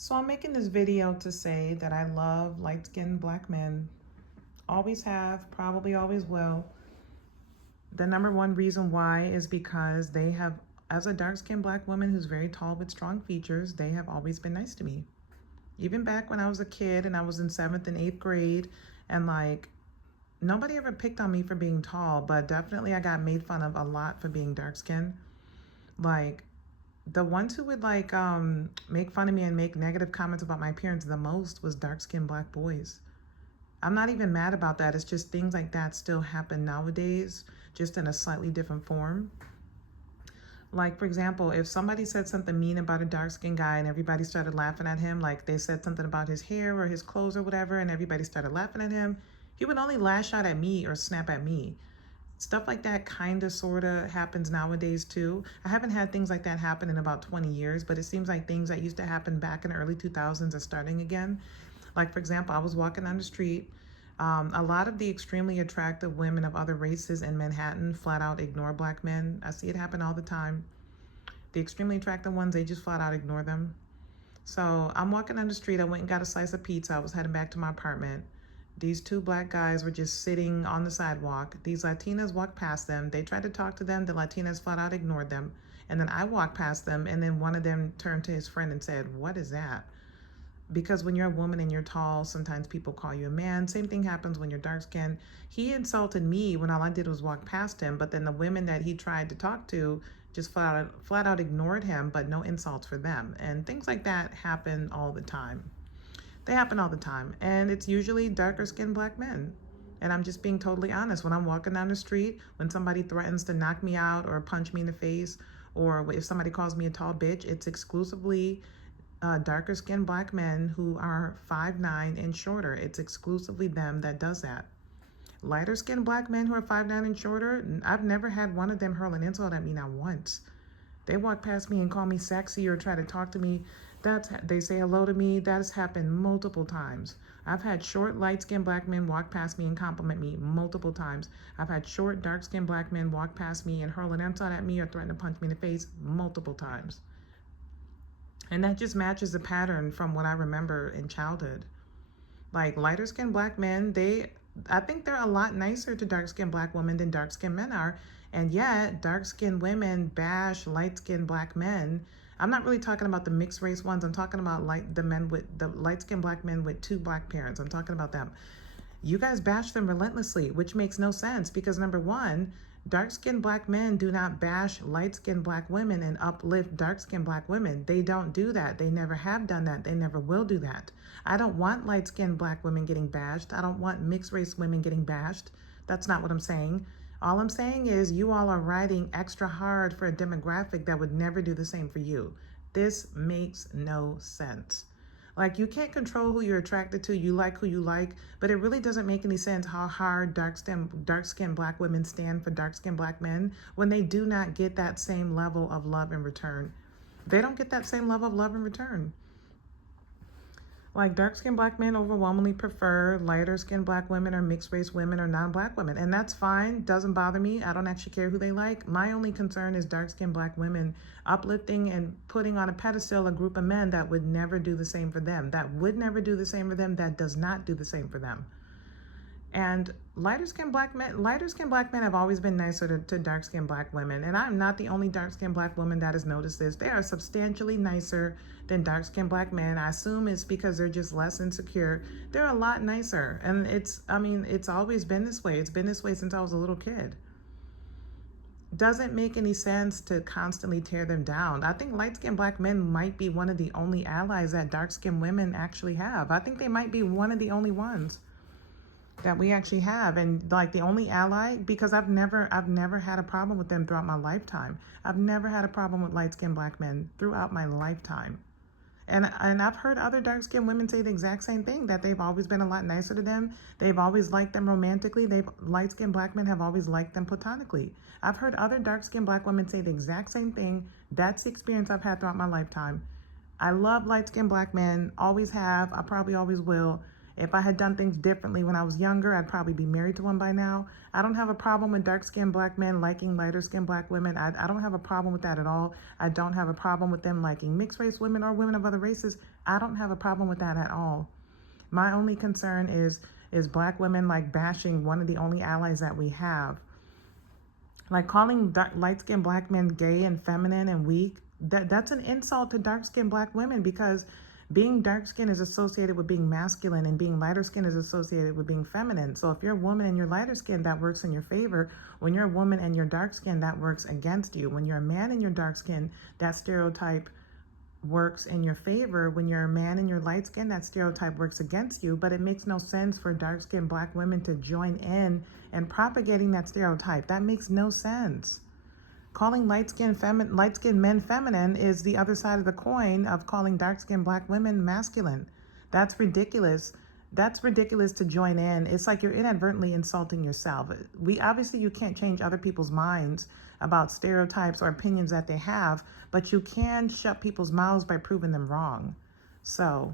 So I'm making this video to say that I love light-skinned black men. Always have, probably always will. The number one reason why is because they have, as a dark-skinned black woman who's very tall with strong features, they have always been nice to me. Even back when I was a kid and I was in 7th and 8th grade, and nobody ever picked on me for being tall, but definitely I got made fun of a lot for being dark-skinned. Like, the ones who would make fun of me and make negative comments about my appearance the most was dark-skinned black boys. I'm not even mad about that. It's just things like that still happen nowadays, just in a slightly different form. Like, for example, if somebody said something mean about a dark-skinned guy and everybody started laughing at him, like they said something about his hair or his clothes or whatever, and everybody started laughing at him, he would only lash out at me or snap at me. Stuff like that kind of sort of happens nowadays too. I haven't had things like that happen in about 20 years, but it seems like things that used to happen back in the early 2000s are starting again. Like, for example, I was walking down the street. A lot of the extremely attractive women of other races in Manhattan flat out ignore black men. I see it happen all the time. The extremely attractive ones, they just flat out ignore them. So I'm walking down the street. I went and got a slice of pizza. I was heading back to my apartment. These two black guys were just sitting on the sidewalk. These Latinas walked past them. They tried to talk to them. The Latinas flat out ignored them. And then I walked past them, and then one of them turned to his friend and said, "What is that?" Because when you're a woman and you're tall, sometimes people call you a man. Same thing happens when you're dark skinned. He insulted me when all I did was walk past him, but then the women that he tried to talk to just flat out ignored him, but no insults for them. And things like that happen all the time. They happen all the time. And it's usually darker skinned black men. And I'm just being totally honest. When I'm walking down the street, when somebody threatens to knock me out or punch me in the face, or if somebody calls me a tall bitch, it's exclusively darker skinned black men who are 5'9" and shorter. It's exclusively them that does that. Lighter skinned black men who are 5'9" and shorter, I've never had one of them hurl an insult at me, not once. They walk past me and call me sexy or try to talk to me. They say hello to me. That has happened multiple times. I've had short, light-skinned black men walk past me and compliment me multiple times. I've had short, dark-skinned black men walk past me and hurl an insult at me or threaten to punch me in the face multiple times. And that just matches the pattern from what I remember in childhood. Like, lighter skinned black men, I think they're a lot nicer to dark skinned black women than dark skinned men are. And yet, dark skinned women bash light skinned black men. I'm not really talking about the mixed race ones. I'm talking about the light skinned black men with two black parents. I'm talking about them. You guys bash them relentlessly, which makes no sense because, number one, dark-skinned black men do not bash light-skinned black women and uplift dark-skinned black women. They don't do that. They never have done that. They never will do that. I don't want light-skinned black women getting bashed. I don't want mixed-race women getting bashed. That's not what I'm saying. All I'm saying is you all are riding extra hard for a demographic that would never do the same for you. This makes no sense. Like, you can't control who you're attracted to. You like who you like, but it really doesn't make any sense how hard dark-skinned black women stand for dark-skinned black men when they do not get that same level of love in return. They don't get that same level of love in return. Like, dark-skinned black men overwhelmingly prefer lighter-skinned black women or mixed-race women or non-black women. And that's fine. Doesn't bother me. I don't actually care who they like. My only concern is dark-skinned black women uplifting and putting on a pedestal a group of men that would never do the same for them. That would never do the same for them. That does not do the same for them. And lighter-skinned black men have always been nicer to dark-skinned black women. And I'm not the only dark-skinned black woman that has noticed this. They are substantially nicer than dark-skinned black men. I assume it's because they're just less insecure. They're a lot nicer. And it's always been this way. It's been this way since I was a little kid. Doesn't make any sense to constantly tear them down. I think light-skinned black men might be one of the only allies that dark-skinned women actually have. I think they might be one of the only ones that we actually have, and like the only ally, because I've never had a problem with them throughout my lifetime. I've never had a problem with light-skinned black men throughout my lifetime. And I've heard other dark-skinned women say the exact same thing, that they've always been a lot nicer to them. They've always liked them romantically. Light-skinned black men have always liked them platonically. I've heard other dark-skinned black women say the exact same thing. That's the experience I've had throughout my lifetime. I love light-skinned black men, always have, I probably always will. If I had done things differently when I was younger, I'd probably be married to one by now. I don't have a problem with dark-skinned black men liking lighter-skinned black women. I don't have a problem with that at all. I don't have a problem with them liking mixed-race women or women of other races. I don't have a problem with that at all. My only concern is black women like bashing one of the only allies that we have. Like calling light-skinned black men gay and feminine and weak, that's an insult to dark-skinned black women, because being dark-skinned is associated with being masculine and being lighter-skinned is associated with being feminine. So if you're a woman and you're lighter-skinned, that works in your favor. When you're a woman and you're dark-skinned, that works against you. When you're a man and you're dark-skinned, that stereotype works in your favor. When you're a man and you're light skinned, that stereotype works against you. But it makes no sense for dark skinned black women to join in and propagating that stereotype. That makes no sense. Calling light skinned men feminine is the other side of the coin of calling dark skinned black women masculine. That's ridiculous. That's ridiculous to join in. It's like you're inadvertently insulting yourself. You can't change other people's minds about stereotypes or opinions that they have, but you can shut people's mouths by proving them wrong. So,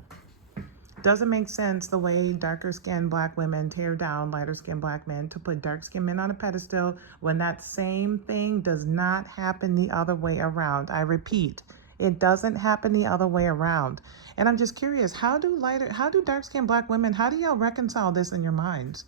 doesn't make sense the way darker skinned black women tear down lighter skinned black men to put dark skinned men on a pedestal when that same thing does not happen the other way around. I repeat, it doesn't happen the other way around. And I'm just curious, how do dark skinned black women, how do y'all reconcile this in your minds?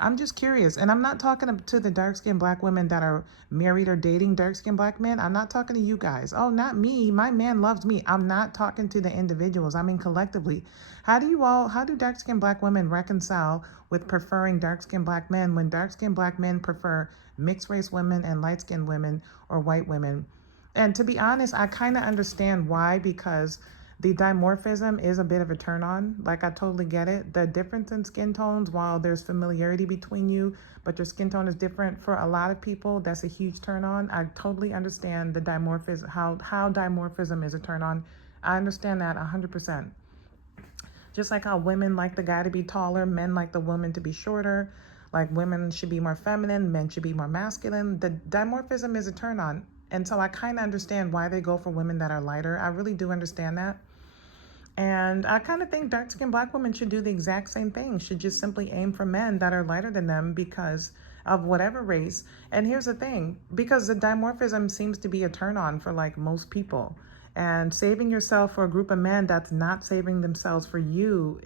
I'm just curious. And I'm not talking to the dark-skinned black women that are married or dating dark-skinned black men. I'm not talking to you guys. Oh, not me. My man loves me. I'm not talking to the individuals. I mean, collectively. How do dark-skinned black women reconcile with preferring dark-skinned black men when dark-skinned black men prefer mixed-race women and light-skinned women or white women? And to be honest, I kind of understand why, because the dimorphism is a bit of a turn on. Like, I totally get it. The difference in skin tones, while there's familiarity between you, but your skin tone is different, for a lot of people, that's a huge turn on. I totally understand the dimorphism, how dimorphism is a turn on. I understand that 100%. Just like how women like the guy to be taller, men like the woman to be shorter. Like, women should be more feminine, men should be more masculine. The dimorphism is a turn on. And so I kind of understand why they go for women that are lighter. I really do understand that. And I kind of think dark-skinned black women should do the exact same thing, should just simply aim for men that are lighter than them because of whatever race. And here's the thing, because the dimorphism seems to be a turn-on for like most people. And saving yourself for a group of men that's not saving themselves for you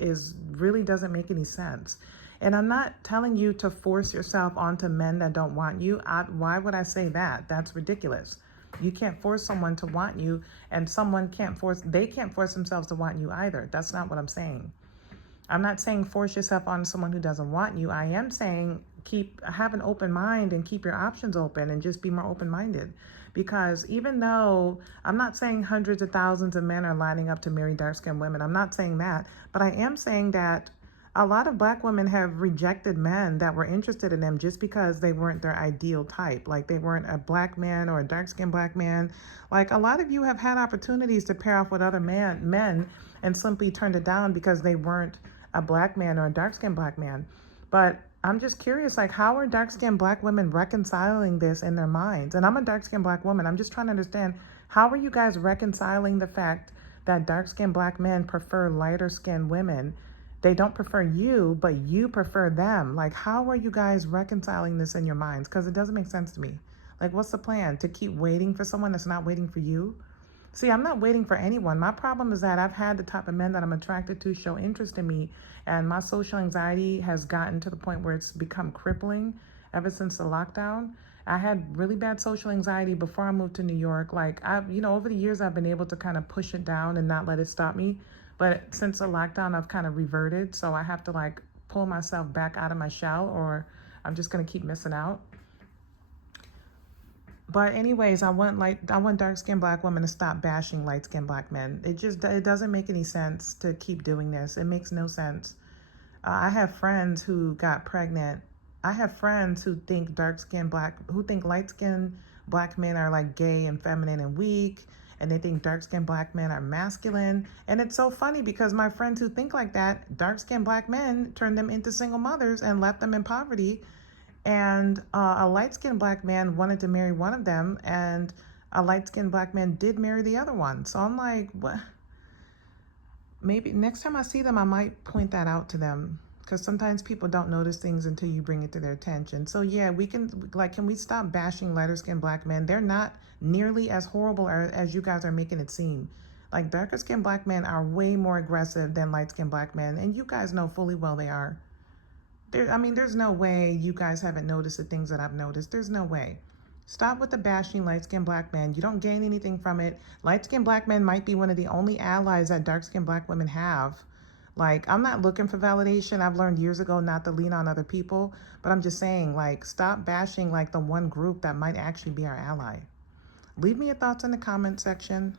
really doesn't make any sense. And I'm not telling you to force yourself onto men that don't want you. Why would I say that? That's ridiculous. You can't force someone to want you, and they can't force themselves to want you either. That's not what I'm saying. I'm not saying force yourself on someone who doesn't want you. I am saying have an open mind and keep your options open and just be more open-minded. Because even though I'm not saying hundreds of thousands of men are lining up to marry dark-skinned women, I'm not saying that, but I am saying that a lot of black women have rejected men that were interested in them just because they weren't their ideal type. Like, they weren't a black man or a dark-skinned black man. Like, a lot of you have had opportunities to pair off with other men and simply turned it down because they weren't a black man or a dark-skinned black man. But I'm just curious, like, how are dark-skinned black women reconciling this in their minds? And I'm a dark-skinned black woman. I'm just trying to understand, how are you guys reconciling the fact that dark-skinned black men prefer lighter-skinned women? They don't prefer you, but you prefer them. Like, how are you guys reconciling this in your minds? Because it doesn't make sense to me. Like, what's the plan? To keep waiting for someone that's not waiting for you? See, I'm not waiting for anyone. My problem is that I've had the type of men that I'm attracted to show interest in me, and my social anxiety has gotten to the point where it's become crippling ever since the lockdown. I had really bad social anxiety before I moved to New York. Like, over the years, I've been able to kind of push it down and not let it stop me. But since the lockdown, I've kind of reverted. So I have to like pull myself back out of my shell, or I'm just going to keep missing out. But anyways, I want dark-skinned black women to stop bashing light-skinned black men. It doesn't make any sense to keep doing this. It makes no sense. I have friends who got pregnant. I have friends who think light-skinned black men are like gay and feminine and weak, and they think dark-skinned black men are masculine. And it's so funny because my friends who think like that, dark-skinned black men turned them into single mothers and left them in poverty. And a light-skinned black man wanted to marry one of them, and a light-skinned black man did marry the other one. So I'm like, what? maybe next time I see them, I might point that out to them, because sometimes people don't notice things until you bring it to their attention. So yeah, we can, like, can we stop bashing lighter skinned black men? They're not nearly as horrible as you guys are making it seem. Like, darker skinned black men are way more aggressive than light skinned black men, and you guys know fully well they are. I mean, there's no way you guys haven't noticed the things that I've noticed. There's no way. Stop with the bashing light-skinned black men. You don't gain anything from it. Light-skinned black men might be one of the only allies that dark-skinned black women have. Like, I'm not looking for validation. I've learned years ago not to lean on other people. But I'm just saying, like, stop bashing, like, the one group that might actually be our ally. Leave me your thoughts in the comment section.